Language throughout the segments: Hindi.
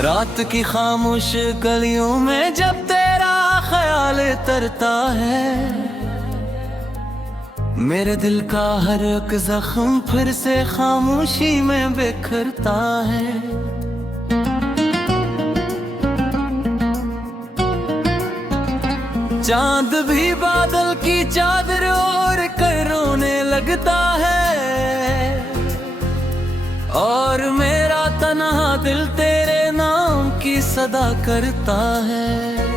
रात की खामोश गलियों में जब तेरा ख्याल तरता है, मेरे दिल का हर एक जख्म फिर से खामोशी में बिखरता है। चांद भी बादल की चादर ओढ़ कर रोने लगता है, और मेरा तन्हा दिल तेरे नाम की सदा करता है।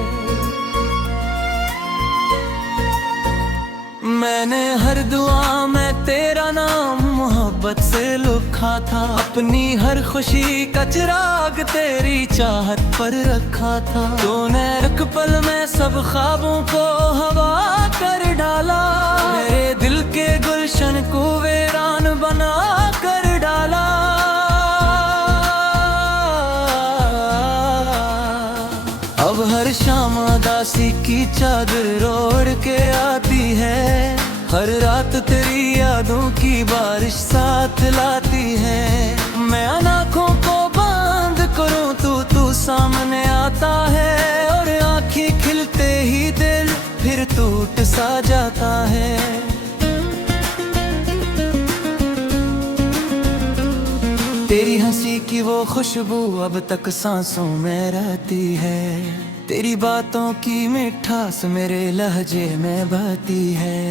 मैंने हर दुआ में तेरा नाम मोहब्बत से लिखा था, अपनी हर खुशी का चिराग तेरी चाहत पर रखा था। तूने एक पल में सब ख्वाबों को हवा कर डाला, मेरे दिल के गुलशन को वीरान बना कर डाला। अब हर शाम उदासी की चादर ओढ़ के आती है, हर रात तेरी यादों की बारिश साथ लाती है। मैं आँखों को बंद करूं तू सामने आता है, और आँखें खिलते ही दिल फिर टूट सा जाता है। तेरी हंसी की वो खुशबू अब तक सांसों में रहती है, तेरी बातों की मिठास मेरे लहजे में बहती है।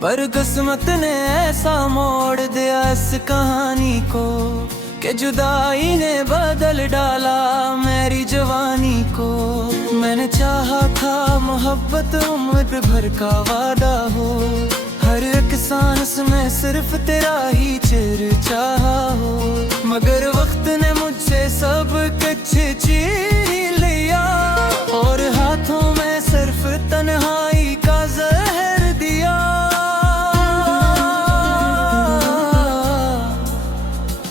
पर किस्मत ने ऐसा मोड़ दिया इस कहानी को, कि जुदाई ने बदल डाला मेरी जवानी को। मैंने चाहा था मोहब्बत उम्र भर का वादा हो, हर एक सांस में सिर्फ तेरा ही चाहा हो। मगर वक्त ने मुझसे सब कुछ छीन लिया, और हाथों में सिर्फ तन्हाई का जहर दिया।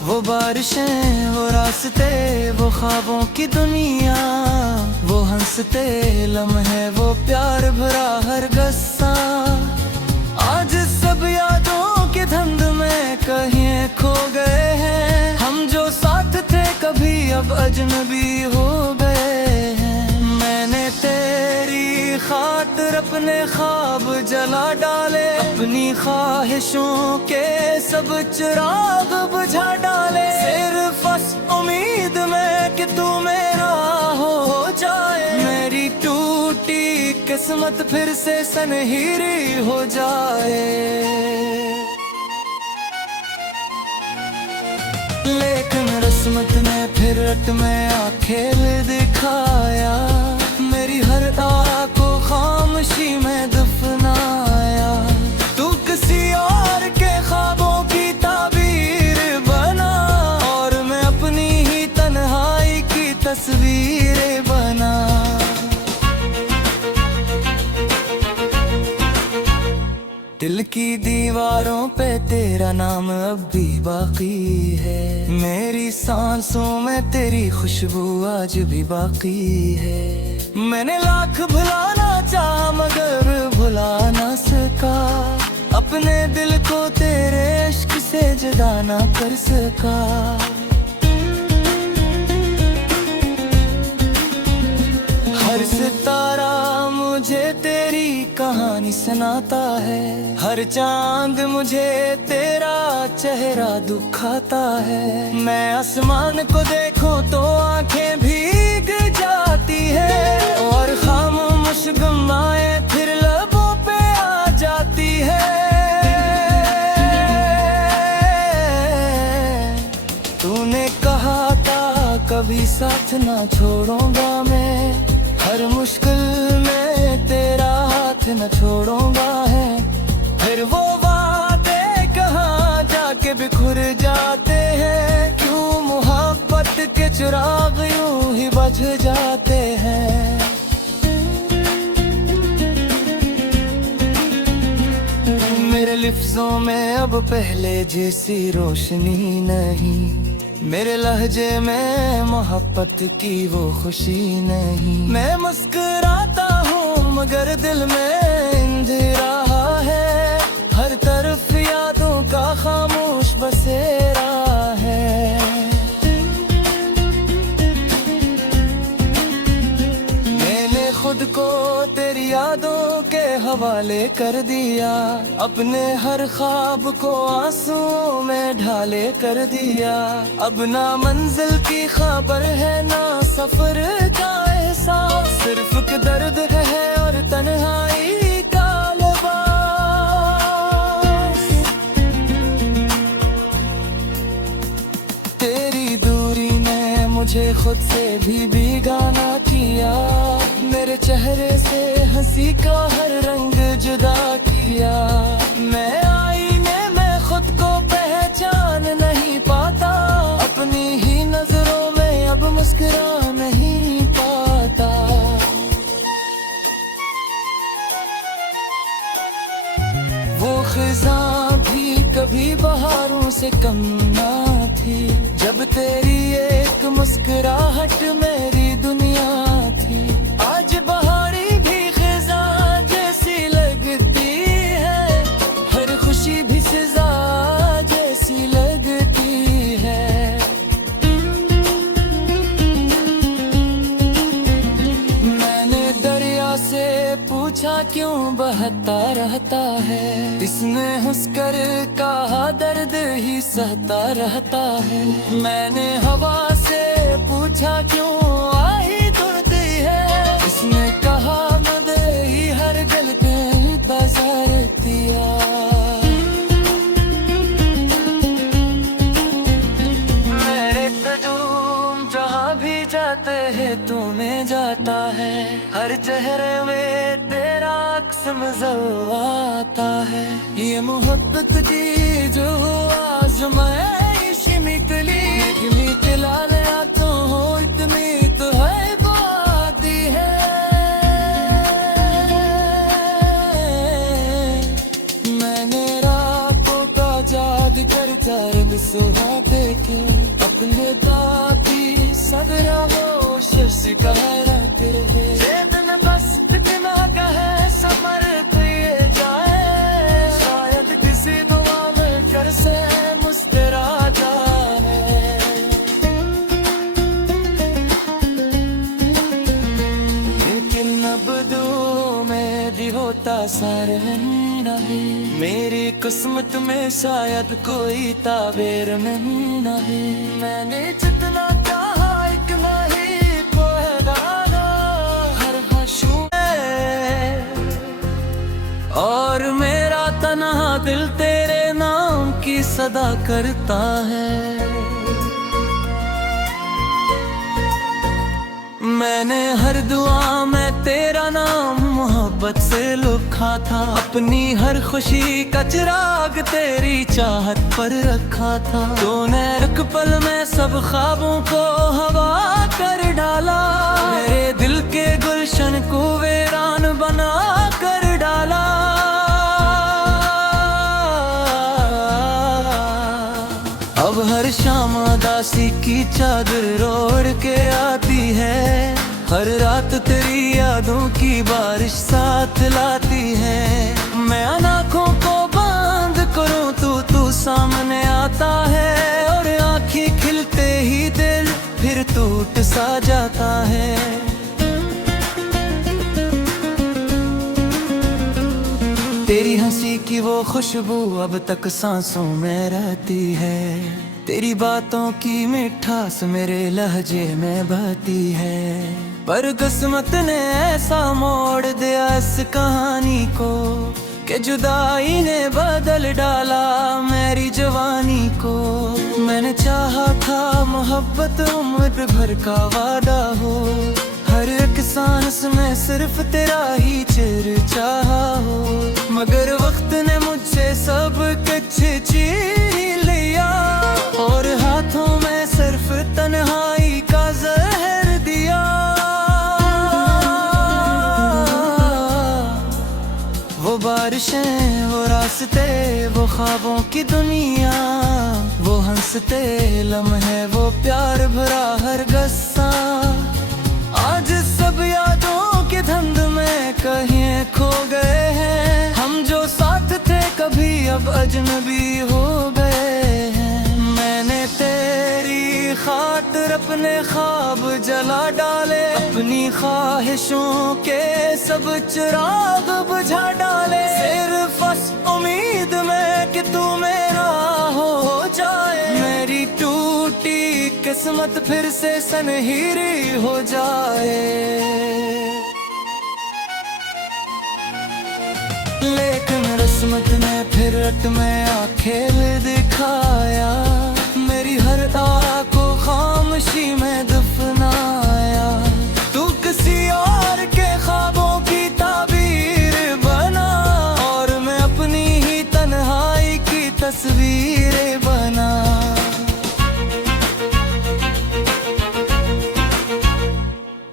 वो बारिशें, वो रास्ते, वो ख्वाबों की दुनिया, वो हंसते लम्हे, वो प्यार भरा हर गस्सा, आज सब यादों के धुंध में कहीं खो गए हैं। हम जो साथ थे कभी अब अजनबी हो गए हैं। मैंने तेरी खातिर अपने ख्वाब जला डाले, अपनी ख्वाहिशों के सब चिराग बुझा डाले, सिर्फ बस उम्मीद में कि तू मेरा हो जाए। मेरी टूटी किस्मत फिर से सनहीरी हो जाए। लेकिन किस्मत ने फिर रट में आखेल दिखाया, मेरी हर आह को खामोशी में दफनाया। तू किसी और के ख्वाबों की ताबीर बना, और मैं अपनी ही तन्हाई की तस्वीर बना। दिल की दीवारों पे तेरा नाम अब भी बाकी है, मेरी सांसों में तेरी खुशबू आज भी बाकी है। मैंने लाख भुलाना चाहा मगर भुला ना सका, अपने दिल को तेरे इश्क से जुदा ना कर सका। हर सितारा मुझे तेरी कहानी सुनाता है, हर चांद मुझे तेरा चेहरा दिखाता है। मैं आसमान को देखूं तो आंखें भीग जाती है, और खामोश गुमाए फिर लबों पे आ जाती है। तूने कहा था कभी साथ ना छोड़ूंगा मैं, हर मुश्किल में तेरा हाथ न छोड़ूंगा है। फिर वो वादे कहाँ जाके बिखर जाते हैं, क्यों मोहब्बत के चिराग यूं ही बुझ जाते हैं। मेरे लिफ्ज़ों में अब पहले जैसी रोशनी नहीं, मेरे लहजे में मोहब्बत की वो खुशी नहीं। मैं मुस्कुराता हूँ मगर दिल में अंधेरा है, हर तरफ यादों का खामोश बसेरा है। खुद को तेरी यादों के हवाले कर दिया, अपने हर ख्वाब को आंसुओं में ढाले कर दिया। अब ना मंजिल की खबर है ना सफर का एहसास, सिर्फ के दर्द है और तन्हाई का लिबास। तेरी दूरी ने मुझे खुद से भी बेगाना किया, मेरे चेहरे से हंसी का हर रंग जुदा किया। मैं आईने में खुद को पहचान नहीं पाता, अपनी ही नजरों में अब मुस्कुरा नहीं पाता। वो खिज़ां भी कभी बहारों से कम ना थी, जब तेरी एक मुस्कुराहट मेरी दुनिया थी। आज बहारी भी खिज़ां जैसी लगती है, हर खुशी भी सजा जैसी लगती है। मैंने दरिया से पूछा क्यों बहता रहता है, इसने हंसकर कहा दर्द ही सहता रहता है। मैंने हवा से पूछा क्यों आही धुलती है, इसने कहा मदही हर गल पे बाजार दिया। मेरे कदम जहाँ भी जाते हैं तुम्हें जाता है, हर चेहरे में तेरा अक्स नजर आता है। ये मोहब्बत दी जो आज़माइश निकली, निकला लिया तो हो इतनी तो है बाती है। मैंने रातों का जाग कर तरब सुहाते के, अपने दादी सदरा वो शिका रहते हैं। दिन बस दिमाग है समर्थ ये जाए, शायद किसी दुआ में कर से मुस्कुरा जाए। लेकिन अब दो में भी होता सारे नहीं, मेरी किस्मत में शायद कोई ताबेर नहीं। मैंने जितना चाहा एक नहीं पहचाना, हर हंसू और मेरा तन्हा दिल तेरे नाम की सदा करता है। मैंने हर दुआ में तेरा नाम मोहब्बत से लिखा था, अपनी हर खुशी का चिराग तेरी चाहत पर रखा था। तूने एक पल में सब ख्वाबों को हवा कर डाला, मेरे दिल के गुलशन को वीरान बना कर डाला। अब हर शाम उदासी की चादर ओढ़ के आती है, हर रात तेरी यादों की बारिश साथ लाती है। मैं आँखों को बंद करूं तू सामने आता है, और आँखें खिलते ही दिल फिर टूट सा जाता है। तेरी हंसी की वो खुशबू अब तक सांसों में रहती है, तेरी बातों की मिठास मेरे लहजे में बहती है। पर किस्मत ने ऐसा मोड़ दिया इस कहानी को, कि जुदाई ने बदल डाला मेरी जवानी को। मैंने चाहा था मोहब्बत उम्र भर का वादा हो, हर एक सांस में सिर्फ तेरा ही चाहा हो। मगर वक्त ने मुझसे सब कुछ छीन लिया, और हाथों में सिर्फ तन्हाई का जहर दिया। वो बारिशें वो रास्ते वो ख्वाबों की दुनिया, वो हंसते लम्हे वो प्यार भरा हर गस्सा। आज सब यादों के धुंध में कहीं खो गए हैं, हम जो साथ थे कभी अब अजनबी हो गए हैं। मैंने तेरी खातिर अपने ख्वाब जला डाले, अपनी ख्वाहिशों के सब चिराग बुझा डाले। सिर्फ बस उम्मीद में कि तू मेरा हो जाए, मेरी टूटी किस्मत फिर से सनहीरी हो जाए। लेकिन किस्मत ने फिर रट में खेल दिखाया, मेरी हर आह को खामोशी में दफनाया। तू किसी और के ख्वाबों की ताबीर बना, और मैं अपनी ही तन्हाई की तस्वीरें बना।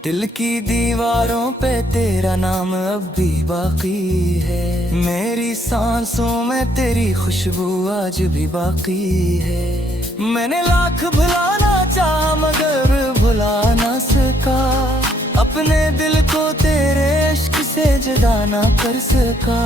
दिल की दीवारों पे तेरा नाम अब भी बाकी है, मेरी सांसों में तेरी खुशबू आज भी बाकी है। मैंने लाख भुलाना चाहा मगर भुला ना सका, अपने दिल को तेरे इश्क से जुदा ना कर सका।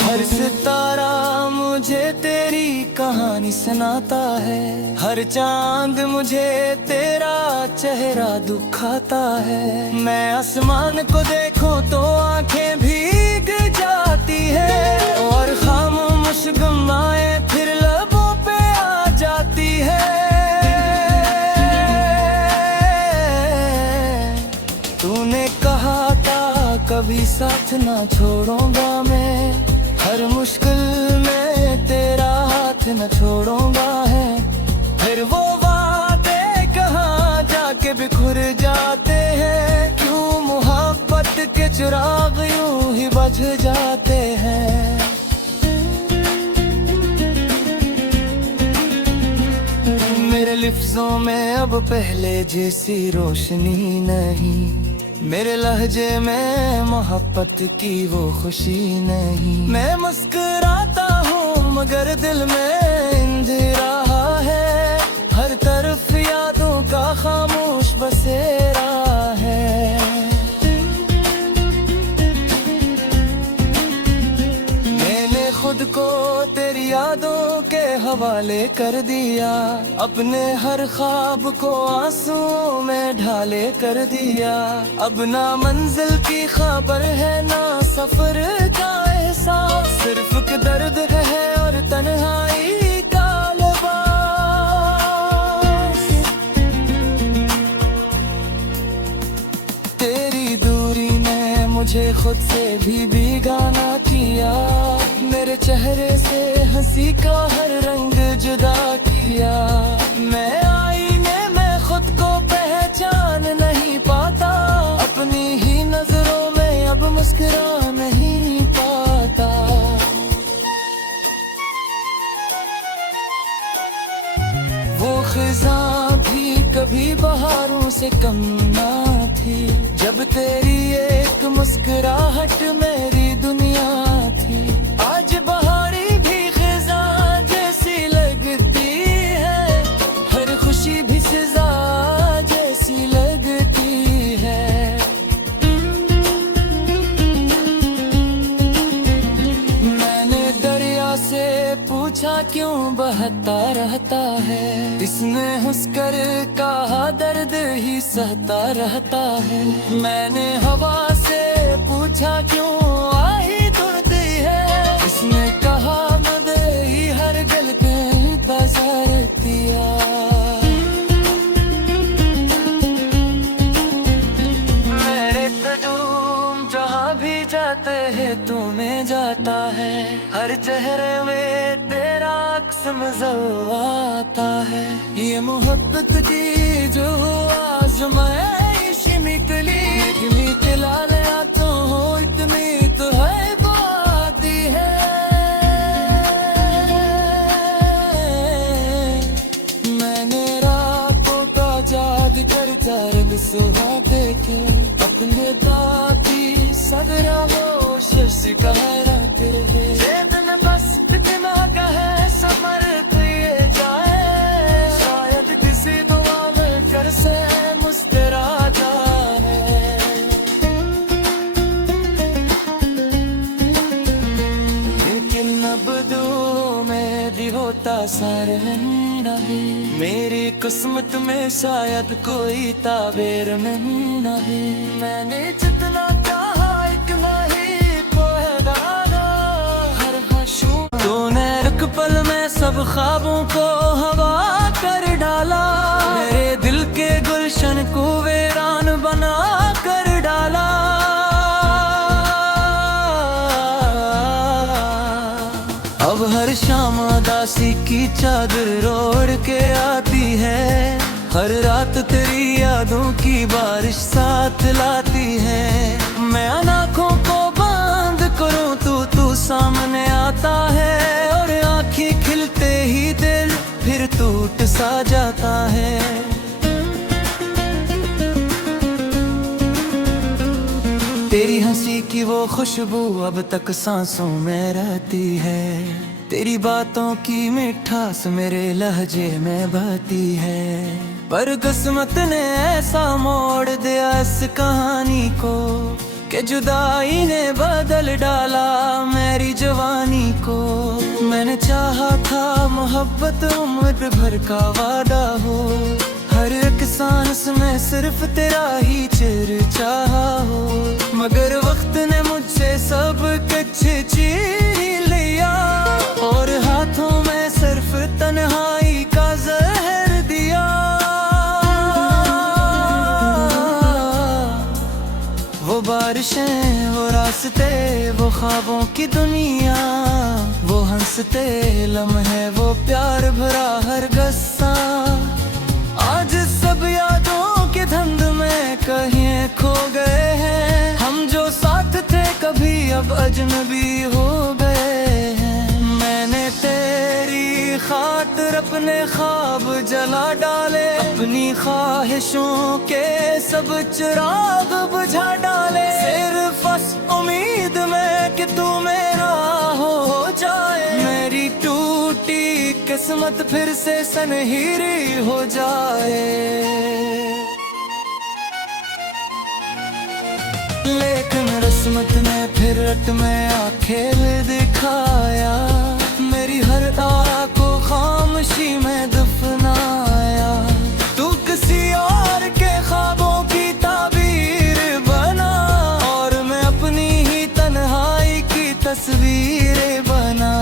हर सितारा मुझे तेरी कहानी सुनाता है, हर चांद मुझे तेरा चेहरा दिखाता है। मैं आसमान को देखूं तो आंखें भीग जाती है, और खामोश गमाए फिर लबों पे आ जाती है। तूने कहा था कभी साथ ना छोड़ूंगा मैं, हर मुश्किल में तेरा हाथ न छोड़ूंगा है। फिर वो वादे कहाँ जाके बिखर जाते हैं, क्यों मोहब्बत के चिराग यूं ही बुझ जाते हैं। मेरे लफ्जों में अब पहले जैसी रोशनी नहीं, मेरे लहजे में मोहब्बत की वो खुशी नहीं। मैं मुस्कुराता हूँ मगर दिल में अंधेरा है, हर तरफ यादों का खामोश बसेरा है। मैंने खुद को तेरी यादों के हवाले कर दिया, अपने हर ख्वाब को आंसुओं में ढाले कर दिया। अब ना मंजिल की खबर है ना सफर का एहसास, सिर्फ के दर्द है और तन्हाई का लिबास। तेरी दूरी ने मुझे खुद से भी बेगाना किया, मेरे चेहरे से हंसी का हर रंग जुदा किया। मैं आईने में खुद को पहचान नहीं पाता, अपनी ही नजरों में अब मुस्कुरा नहीं पाता। वो खिज़ां भी कभी बहारों से कम ना थी, जब तेरी एक मुस्कुराहट मेरी दुनिया थी। आज बहारी भी खिज़ां जैसी लगती है, हर खुशी भी सजा जैसी लगती है। मैंने दरिया से पूछा क्यों बहता रहता है, इसने हंसकर कहा दर्द ही सहता रहता है। मैंने हवा से पूछा क्यों आही धुलती है, इसने कहा मदही हर गल के बाजार दिया। मेरे कदम जहाँ भी जाते हैं तुम्हें जाता है, हर चेहरे में तेरा अक्स नजर आता है। ये मोहब्बत की जो आजमाइश निकली, निकला लिया तो हो इतनी तो है बाती है। मैंने रातों का जाद कर रंग सुहाते के, अपने दादी सदरा वो शिकारा के दिन बस दिमाग है समर ये जाए, शायद किसी दुआ में कर से मुस्कुरा जाए। लेकिन अब दूर आसार नहीं, मेरी किस्मत में शायद कोई ताबेर नहीं। मैंने जितना चाहा एक नहीं कोई हर हशू तूने एक पल में सब ख्वाबों को हवा कर डाला, मेरे दिल के गुलशन को वीरान बना कर डाला। अब हर शाम उदासी की चादर ओढ़ के आती है, हर रात तेरी यादों की बारिश साथ लाती है। मैं आँखों को बंद करूं तू सामने आता है, और आँखें खिलते ही दिल फिर टूट सा जाता है। तेरी हंसी की वो खुशबू अब तक सांसों में रहती है, तेरी बातों की मिठास मेरे लहजे में बहती है। पर किस्मत ने ऐसा मोड़ दिया इस कहानी को कि जुदाई ने बदल डाला मेरी जवानी को। मैंने चाहा था मोहब्बत उम्र भर का वादा हो, हर एक सांस में सिर्फ तेरा ही चाहा हो। मगर वक्त ने मुझसे सब कुछ छीन लिया, और हाथों में सिर्फ तन्हाई का जहर दिया। वो बारिशें, वो रास्ते, वो ख्वाबों की दुनिया, वो हंसते लम्हे, वो प्यार भरा हर गस्सा। आज सब यादों के धुंध में कहीं खो गए हैं, हम जो साथ थे कभी अब अजनबी हो गए हैं। मैंने तेरी खातिर अपने ख्वाब जला डाले, अपनी ख्वाहिशों के सब चिराग बुझा डाले, सिर्फ बस उम्मीद में कि तू मेरा हो जाए। मेरी टूटी किस्मत फिर से सनहीरी हो जाए। लेकिन किस्मत ने फिर रट में आखेल दिखाया, मेरी हर तारा को खामोशी में दफनाया। तू किसी और के ख्वाबों की ताबीर बना, और मैं अपनी ही तन्हाई की तस्वीर बना।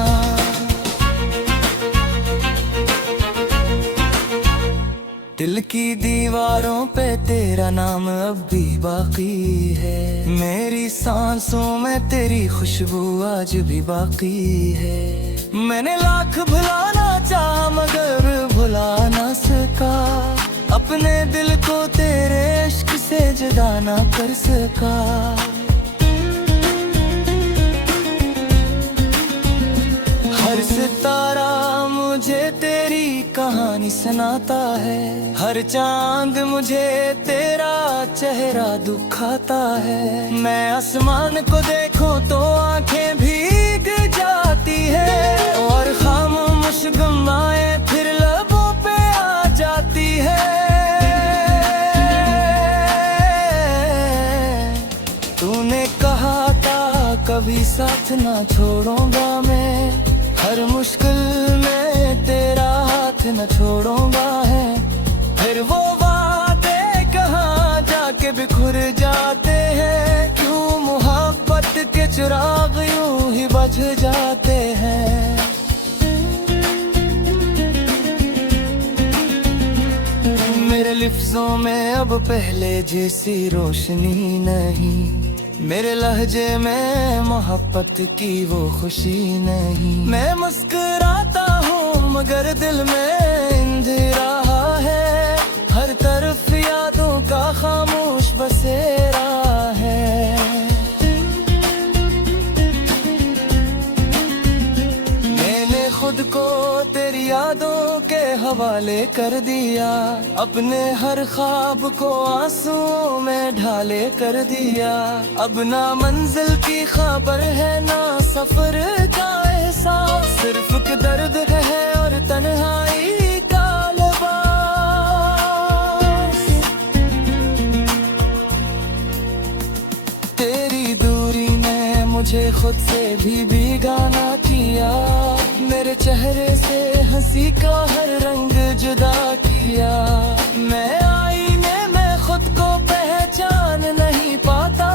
दिल की दीवारों पे तेरा नाम अब भी बाकी है, मेरी सांसों में तेरी खुशबू आज भी बाकी है। मैंने लाख भुलाना चाहा मगर भुला ना सका, अपने दिल को तेरे इश्क से जुदा ना कर सका। हर सितारा मुझे तेरी कहानी सुनाता है, हर चांद मुझे तेरा चेहरा दिखाता है। मैं आसमान को देखूं तो आंखें भीग जाती है, और खामोश गमाए फिर लबों पे आ जाती है। तूने कहा था कभी साथ ना छोड़ूंगा मैं, हर मुश्किल में तेरा हाथ न छोड़ूंगा है। फिर वो वादे कहाँ जाके बिखर जाते हैं, क्यों मोहब्बत के चिराग यूं ही बुझ जाते हैं। मेरे लफ्जों में अब पहले जैसी रोशनी नहीं, मेरे लहजे में मोहब्बत की वो खुशी नहीं। मैं मुस्कुराता हूँ मगर दिल में अंधेरा है, हर तरफ यादों का खामोश बसेरा है। मैंने खुद को तेरी यादों के हवाले कर दिया, अपने हर ख्वाब को आंसुओं में ढाले कर दिया। अब ना मंजिल की खबर है ना सफर का एहसास, सिर्फ के दर्द है और तन्हाई का लिबास। तेरी दूरी ने मुझे खुद से भी बेगाना किया, मेरे चेहरे से हंसी का हर रंग जुदा किया। मैं आईने में खुद को पहचान नहीं पाता,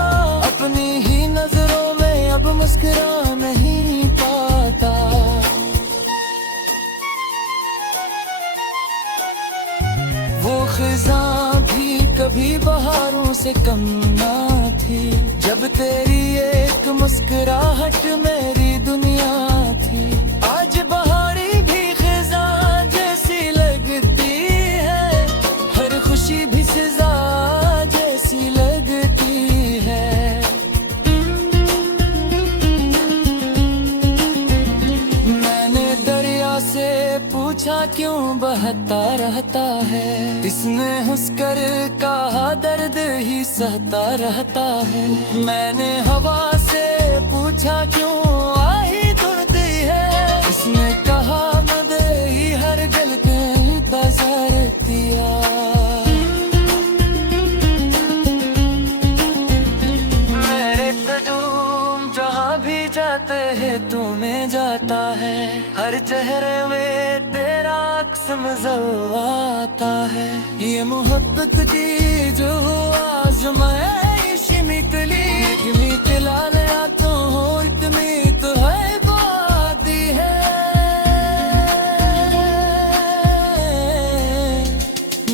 अपनी ही नजरों में अब मुस्कुरा नहीं पाता। वो खिज़ां भी कभी बहारों से कम ना थी, जब तेरी एक मुस्कुराहट मेरी दुनिया थी। आज बहारी भी खिज़ां जैसी लगती है, हर खुशी भी सिज़ा जैसी लगती है। मैंने दरिया से पूछा क्यों बहता रहता है, इसने हंसकर कहा दर्द ही सहता रहता है। मैंने हवा से पूछा क्यों आही धुलती है, इसने कहा मदे ही हर गल पे बाजार दिया। मेरे कदम जहाँ भी जाते हैं तू में जाता है, हर चेहरे में तेरा अक्स नजर आता है। ये मोहब्बत की जो आज़माइश निकली, निकला नया तो हो इतनी तो है बाती है।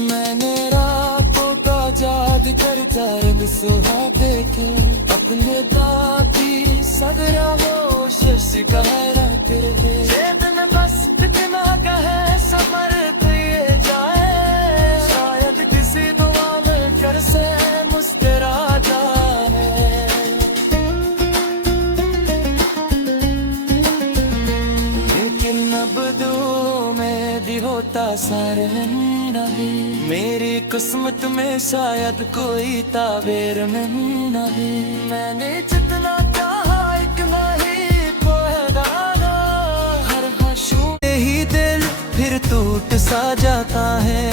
मैंने रातों का जाद कर रंग सुहा देखे, अपने दादी सदरा वो शिकायरा कर दे। बस इतना कहे समर ये जाए, शायद किसी दुआ में कर से मुस्कुरा जाए। लेकिन अब दुआ में भी होता सारे नहीं, मेरी किस्मत में शायद कोई ताबेर नहीं नहीं। मैंने जितना चाहा एक नहीं कोई हर हंसू ही दिल फिर टूट सा जाता है।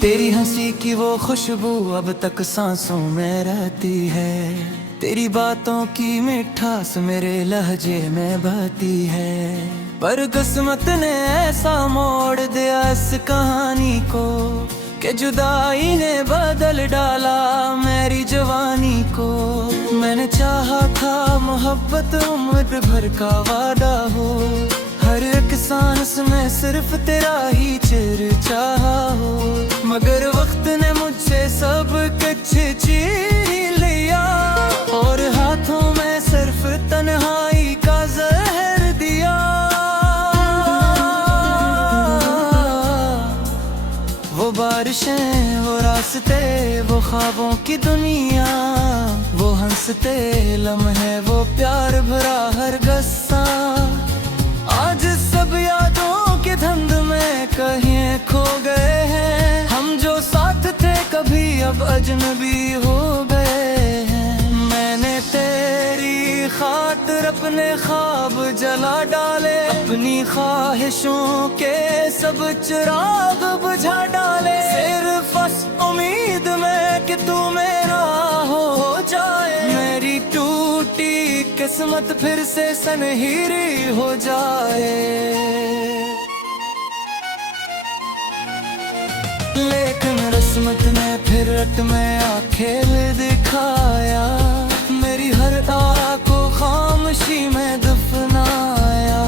तेरी हंसी की वो खुशबू अब तक सांसों में रहती है, तेरी बातों की मिठास मेरे लहजे में बहती है। पर किस्मत ने ऐसा मोड़ दिया इस कहानी को, कि जुदाई ने बदल डाला मेरी जवानी को। मैंने चाहा था मोहब्बत उम्र भर का वादा हो, हर एक सांस में सिर्फ तेरा ही चाहा हो। मगर वक्त ने मुझसे सब कुछ छीन लिया, और हाथों में सिर्फ तन्हाई का जहर दिया। वो बारिशें, वो रास्ते, वो ख्वाबों की दुनिया, वो हंसते लम्हे, वो प्यार भरा हर गस्सा। आज सब यादों के धुंध में कहीं खो गए हैं, हम जो साथ थे कभी अब अजनबी हो गए हैं। मैंने तेरी खातिर अपने ख्वाब जला डाले, अपनी ख्वाहिशों के सब चिराग बुझा डाले, सिर्फ बस उम्मीद में कि तू मेरा हो जाए। मेरी टूटी किस्मत फिर से सनहीरी हो जाए। लेकिन किस्मत ने फिर रट में आखेल दिखाया, मेरी हर तारा को खामोशी में दफनाया।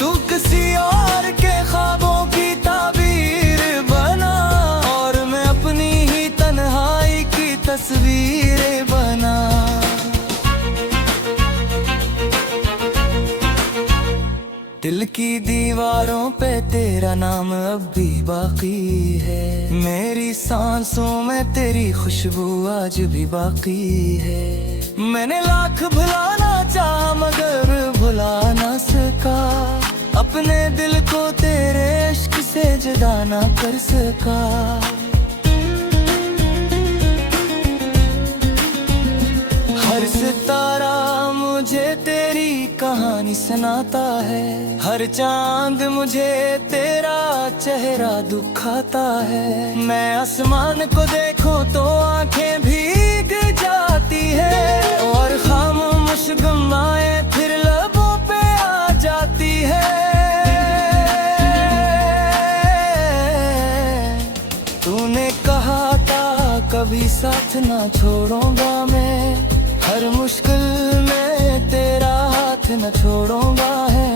तू किसी और के ख्वाबों की ताबीर बना, और मैं अपनी ही तन्हाई की तस्वीर बना। दिल की दीवारों पे तेरा नाम अब भी बाकी है, मेरी सांसों में तेरी खुशबू आज भी बाकी है। मैंने लाख भुलाना चाहा मगर भुला ना सका, अपने दिल को तेरे इश्क से जुदा ना कर सका। हर सितारा मुझे तेरी कहानी सुनाता है, हर चांद मुझे तेरा चेहरा दिखाता है। मैं आसमान को देखूं तो आंखें भीग जाती है, और खामोश मुश्किलें फिर लबों पे आ जाती है। तूने कहा था कभी साथ ना छोड़ूंगा मैं, हर मुश्किल में तेरा हाथ न छोड़ूंगा है।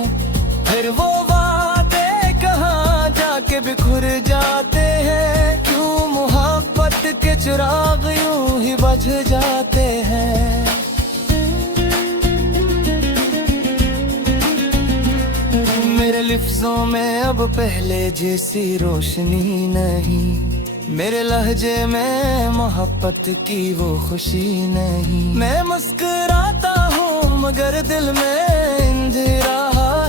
फिर वो वादे कहाँ जाके बिखर जाते हैं, क्यों मोहब्बत के चिराग यूं ही बुझ जाते हैं। मेरे लफ्जों में अब पहले जैसी रोशनी नहीं, मेरे लहजे में मोहब्बत की वो खुशी नहीं। मैं मुस्कुराता हूँ मगर दिल में अंधेरा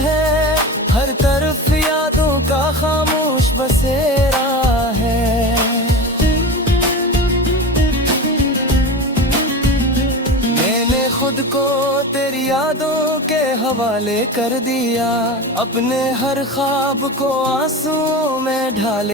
है, हर तरफ यादों का खामोश बसेरा है। मैंने खुद को तेरी यादों के हवाले कर दिया, अपने हर ख्वाब को आंसुओं में ढाले।